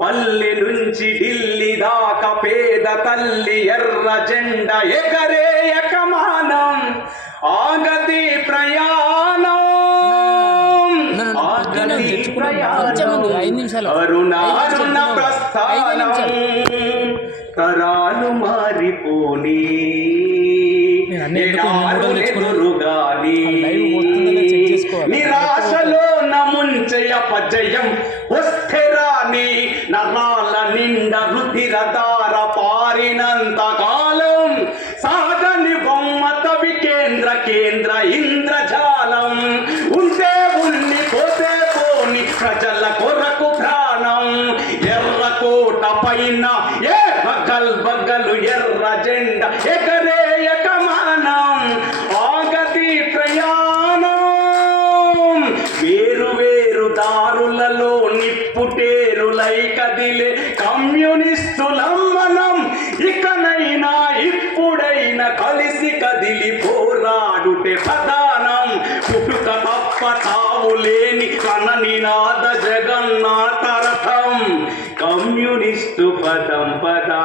పల్లె నుంచి ఢిల్లీ దాకా పేద తల్లి ఎర్ర జెండ ఎగరే యకమానం ఆగది ప్రయాణం ఆగది ప్రయాణం అరుణారుణ ప్రస్థానం తరాలు మారిపోని ఎదురుగాని నిరాశలో నముంచయ పజయం వస్తే రాని నరాల నిండ రుధిరధార పారినంత కాలం సాగని బొమ్మత వికేంద్ర కేంద్ర ఇంద్రజాలం ఉంటే ఉన్ని పోతే పోని ప్రజల కొరకు ప్రాణం ఎర్రకోట పైన ఏ బగల్ బగలు ఎర్ర జెండ ఎగరే యకమానం ఆగది ప్రయాణం వేరు వేరు దారులలో నిప్పుటేరులై కదిలే కమ్యూనిస్టులం మనం ఇకనైనా ఇప్పుడైనా కలిసి కదిలి పోరాడుటే ప్రధానం పుట్టుక తప్ప తావు లేని కననినాద జగన్నాథ రథం కమ్యూనిస్టు పదం పదా